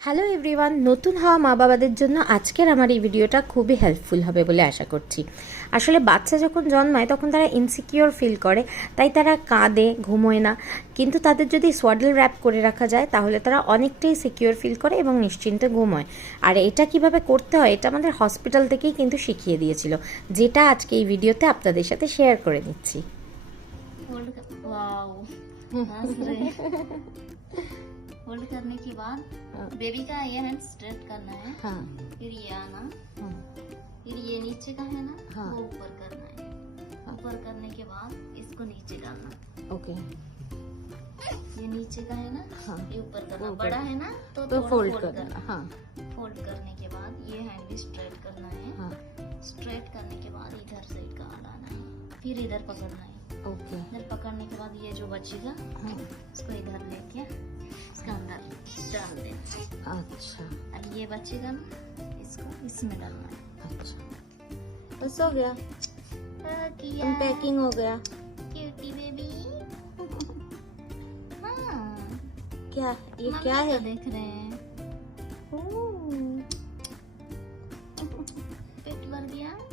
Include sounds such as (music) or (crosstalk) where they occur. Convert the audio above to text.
Hello everyone নতুন হওয়া মা বাবাদের জন্য আজকের আমার এই ভিডিওটা খুবই হেল্পফুল হবে বলে আশা করছি। আসলে বাচ্চা যখন জন্মায় তখন তারা ইনসিকিওর ফিল করে তাই তারা কাঁদে ঘুমোয় না। কিন্তু তাদের যদি সোয়াডেল র্যাপ করে রাখা যায় তাহলে তারা অনেকটাই সিকিওর ফিল করে এবং নিশ্চিন্তে ঘুমোয়। আর এটা কীভাবে করতে হয় এটা আমাদের হসপিটাল থেকেই কিন্তু শিখিয়ে দিয়েছিল। যেটা আজকে এই ভিডিওতে আপনাদের সাথে শেয়ার করে নিচ্ছি। (laughs) होल्ड करने के बाद हाँ। बेबी का ये हैंड स्ट्रेट करना है हाँ। फिर ये आना हाँ। फिर ये नीचे का है ना हाँ। वो ऊपर करना है हाँ। ऊपर हाँ। करने के बाद इसको नीचे डालना ओके ये नीचे का है ना हाँ। ये ऊपर करना बड़ा है ना तो, तो फोल्ड करना हाँ। फोल्ड करने के बाद ये हैंड भी स्ट्रेट करना है हाँ। स्ट्रेट करने के बाद इधर साइड का अड़ाना है फिर इधर पकड़ना है ओके इधर पकड़ने के बाद ये जो बचेगा हाँ। उसको इधर लेके अच्छा। अब ये बचेगा ना इसको इसमें डालना है। अच्छा। बस हो गया। पैकिंग हो गया। क्यूटी बेबी (laughs) हाँ। क्या ये क्या है? तो देख रहे हैं। (laughs) पेट भर गया।